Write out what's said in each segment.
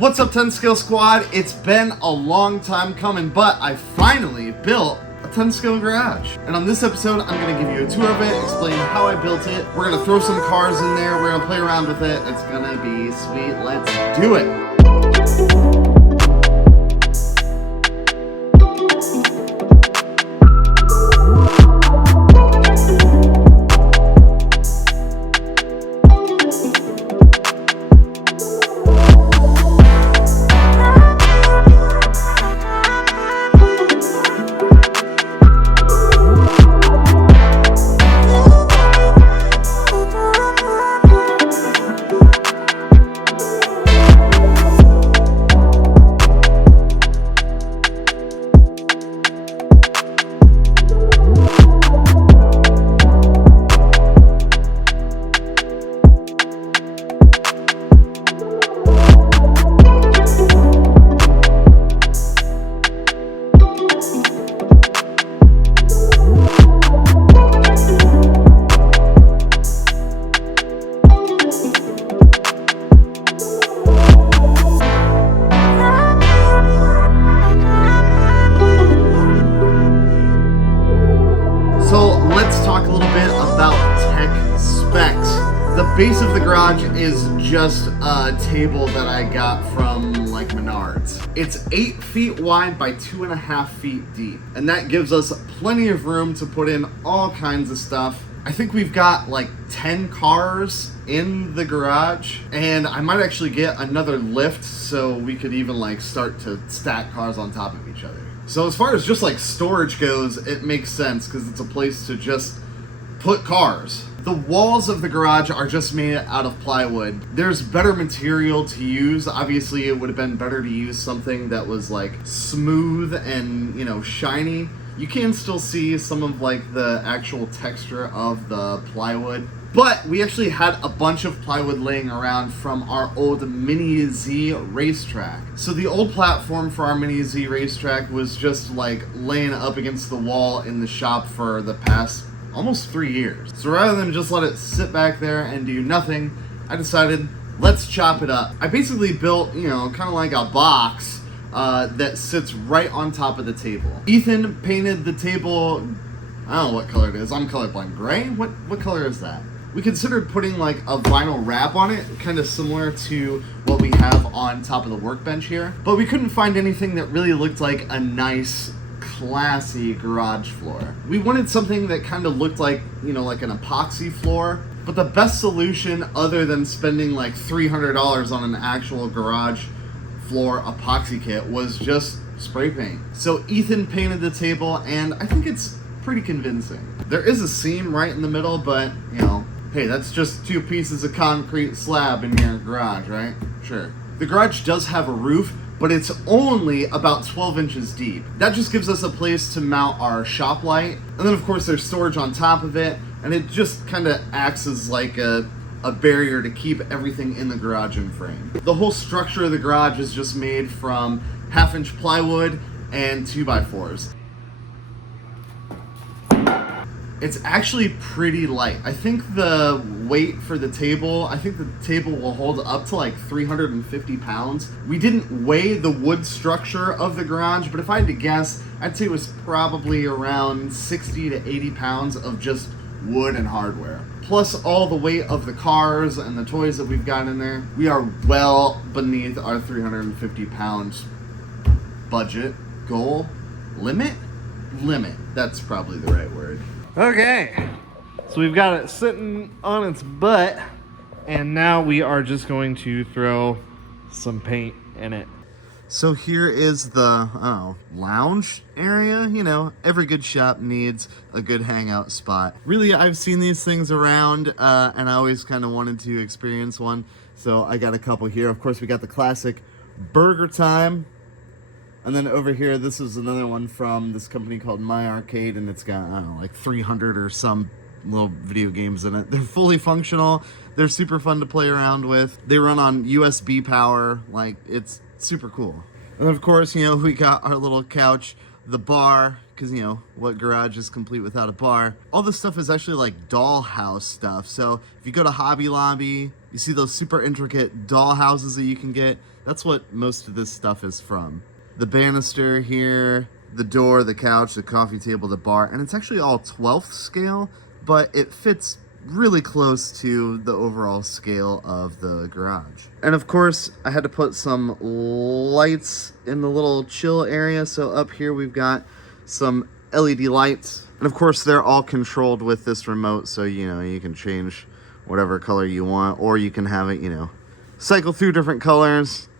What's up, 10 Skill Squad? It's been a long time coming, but I finally built a 10 skill garage. And on this episode, I'm gonna give you a tour of it, explain how I built it. We're gonna throw some cars in there, we're gonna play around with it. It's gonna be sweet. Let's do it. The base of the garage is just a table that I got from like Menards. It's 8 feet wide by 2.5 feet deep, and that gives us plenty of room to put in all kinds of stuff. I think we've got like 10 cars in the garage, and I might actually get another lift so we could even like start to stack cars on top of each other. So as far as just like storage goes, it makes sense because it's a place to just put cars. The walls of the garage are just made out of plywood. There's better material to use. Obviously, it would have been better to use something that was like smooth and, you know, shiny. You can still see some of like the actual texture of the plywood. But we actually had a bunch of plywood laying around from our old Mini Z racetrack. So the old platform for our Mini Z racetrack was just like laying up against the wall in the shop for the past almost 3 years. So rather than just let it sit back there and do nothing, I decided, let's chop it up. I basically built, you know, kind of like a box that sits right on top of the table. Ethan painted the table, I don't know what color it is, I'm colorblind. Gray? What color is that? We considered putting like a vinyl wrap on it, kind of similar to what we have on top of the workbench here, but we couldn't find anything that really looked like a nice classy garage floor. We wanted something that kind of looked like, you know, like an epoxy floor, but the best solution other than spending like $300 on an actual garage floor epoxy kit was just spray paint. So Ethan painted the table, and I think it's pretty convincing. There is a seam right in the middle, but, you know, hey, that's just 2 pieces of concrete slab in your garage, right? Sure. The garage does have a roof, but it's only about 12 inches deep. That just gives us a place to mount our shop light. And then of course there's storage on top of it, and it just kind of acts as like a barrier to keep everything in the garage in frame. The whole structure of the garage is just made from 1/2-inch plywood and 2x4s. It's actually pretty light. I think the weight for the table, I think the table will hold up to like 350 pounds. We didn't weigh the wood structure of the garage, but if I had to guess, I'd say it was probably around 60 to 80 pounds of just wood and hardware. Plus all the weight of the cars and the toys that we've got in there. We are well beneath our 350 pounds budget, goal, limit? Limit, that's probably the right word. Okay, so we've got it sitting on its butt, and now we are just going to throw some paint in it. So here is the, lounge area. You know, every good shop needs a good hangout spot. Really, I've seen these things around, and I always kind of wanted to experience one, so I got a couple here. Of course, we got the classic Burger Time. And then over here, this is another one from this company called My Arcade, and it's got, I don't know, like 300 or some little video games in it. They're fully functional. They're super fun to play around with. They run on USB power. Like, it's super cool. And of course, you know, we got our little couch the bar, because, you know, what garage is complete without a bar? All this stuff is actually like dollhouse stuff. So if you go to Hobby Lobby, you see those super intricate doll houses that you can get. That's what most of this stuff is from. The banister here, the door, the couch, the coffee table, the bar, and it's actually all 12th scale, but it fits really close to the overall scale of the garage. And of course, I had to put some lights in the little chill area. So up here we've got some LED lights. And of course, they're all controlled with this remote. So, you know, you can change whatever color you want, or you can have it, you know, cycle through different colors.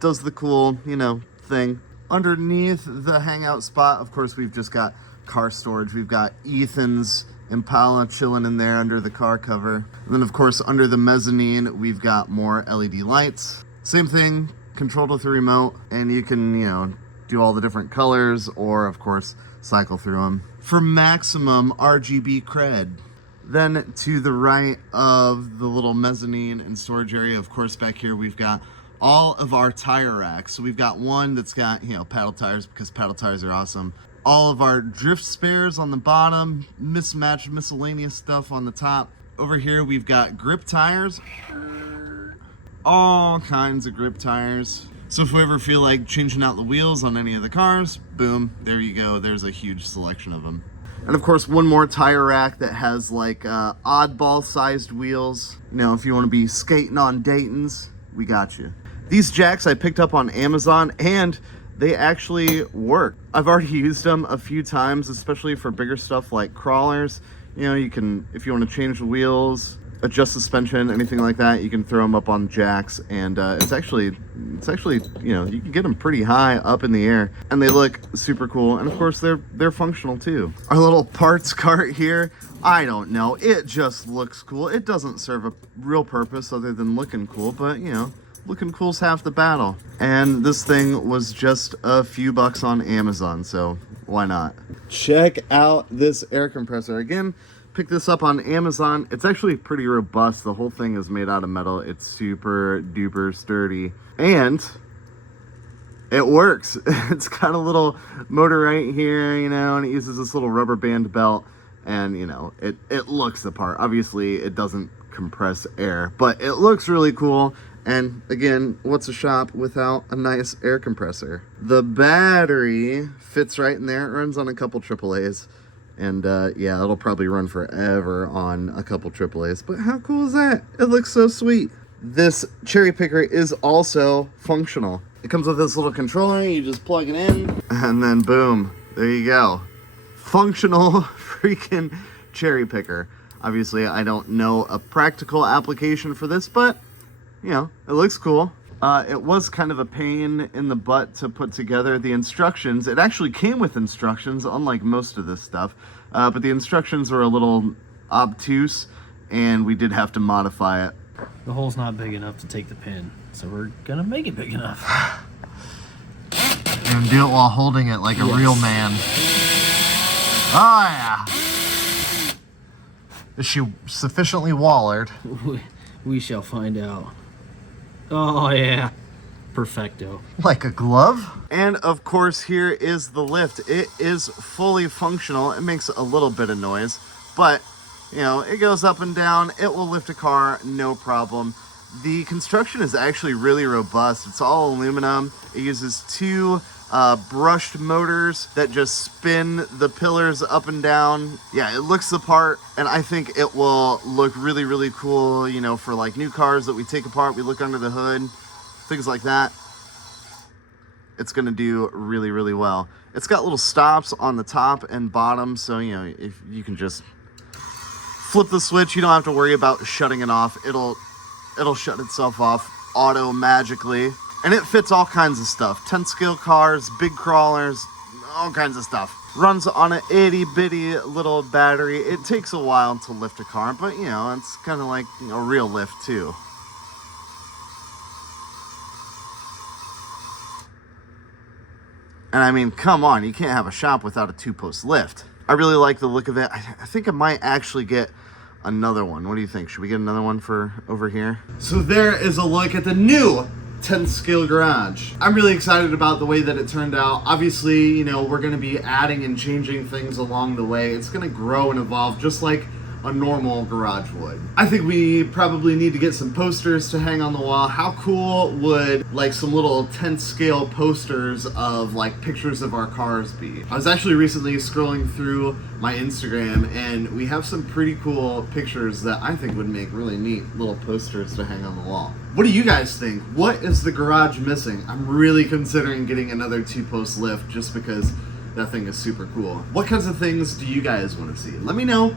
Does the cool, you know, thing. Underneath the hangout spot, of course, we've just got car storage. We've got Ethan's Impala chilling in there under the car cover. And then of course under the mezzanine we've got more LED lights. Same thing, controlled with the remote, and you can, you know, do all the different colors or of course cycle through them for maximum RGB cred. Then to the right of the little mezzanine and storage area, of course back here we've got all of our tire racks. So we've got one that's got, you know, paddle tires because paddle tires are awesome. All of our drift spares on the bottom, mismatched miscellaneous stuff on the top. Over here we've got grip tires, all kinds of grip tires. So if we ever feel like changing out the wheels on any of the cars, boom, there you go. There's a huge selection of them. And of course, one more tire rack that has like oddball sized wheels. You know, if you want to be skating on Dayton's, we got you. These jacks I picked up on Amazon, and they actually work. I've already used them a few times, especially for bigger stuff like crawlers. You know, you can, if you want to change the wheels, adjust suspension, anything like that, you can throw them up on jacks, and it's actually, you know, you can get them pretty high up in the air, and they look super cool. And of course, they're functional too. Our little parts cart here, I don't know, it just looks cool. It doesn't serve a real purpose other than looking cool, but you know, looking cool's half the battle. And this thing was just a few bucks on Amazon, so why not? Check out this air compressor. Again, picked this up on Amazon. It's actually pretty robust. The whole thing is made out of metal. It's super duper sturdy. And it works. It's got a little motor right here, you know, and it uses this little rubber band belt. And, you know, it looks the part. Obviously, it doesn't compress air, but it looks really cool. And again, what's a shop without a nice air compressor? The battery fits right in there. It runs on a couple AAAs. And yeah, it'll probably run forever on a couple AAAs. But how cool is that? It looks so sweet. This cherry picker is also functional. It comes with this little controller. You just plug it in. And then boom, there you go. Functional freaking cherry picker. Obviously, I don't know a practical application for this, but you know, it looks cool. It was kind of a pain in the butt to put together the instructions. It actually came with instructions, unlike most of this stuff, but the instructions were a little obtuse, and we did have to modify it. The hole's not big enough to take the pin, so we're gonna make it big enough. And do it while holding it like a real man. Oh yeah. Is she sufficiently wallered? We shall find out. Oh yeah, perfecto. Like a glove? And of course, here is the lift. It is fully functional. It makes a little bit of noise, but you know, it goes up and down. It will lift a car, no problem. The construction is actually really robust. It's all aluminum. It uses two brushed motors that just spin the pillars up and down. Yeah, it looks the part, and I think it will look really, really cool, you know, for like new cars that we take apart, we look under the hood, things like that. It's gonna do really, really well. It's got little stops on the top and bottom, so you know, if you can just flip the switch, you don't have to worry about shutting it off. It'll shut itself off auto magically. And it fits all kinds of stuff. 10 scale cars, big crawlers, all kinds of stuff. Runs on an itty bitty little battery. It takes a while to lift a car, but you know, it's kind of like, you know, a real lift too. And I mean, come on, you can't have a shop without a 2-post lift. I really like the look of it. I think I might actually get another one. What do you think? Should we get another one for over here? So there is a look at the new 10th scale garage. I'm really excited about the way that it turned out. Obviously, you know, we're going to be adding and changing things along the way. It's going to grow and evolve just like a normal garage would. I think we probably need to get some posters to hang on the wall. How cool would like some little 10th scale posters of like pictures of our cars be? I was actually recently scrolling through my Instagram and we have some pretty cool pictures that I think would make really neat little posters to hang on the wall. What do you guys think? What is the garage missing? I'm really considering getting another 2-post lift just because that thing is super cool. What kinds of things do you guys want to see? Let me know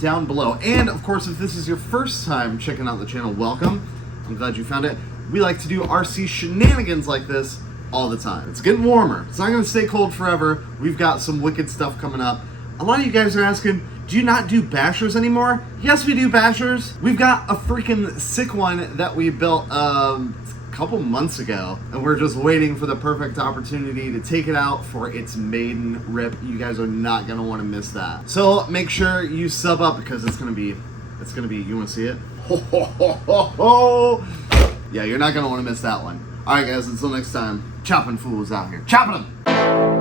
down below. And of course, if this is your first time checking out the channel, welcome. I'm glad you found it. We like to do RC shenanigans like this all the time. It's getting warmer. It's not going to stay cold forever. We've got some wicked stuff coming up. A lot of you guys are asking, do you not do bashers anymore? Yes, we do bashers. We've got a freaking sick one that we built a couple months ago, and we're just waiting for the perfect opportunity to take it out for its maiden rip. You guys are not gonna want to miss that. So make sure you sub up because it's gonna be, you want to see it? Ho, ho, ho, ho, ho. Yeah, you're not gonna want to miss that one. All right, guys, until next time, chopping fools out here, chopping them.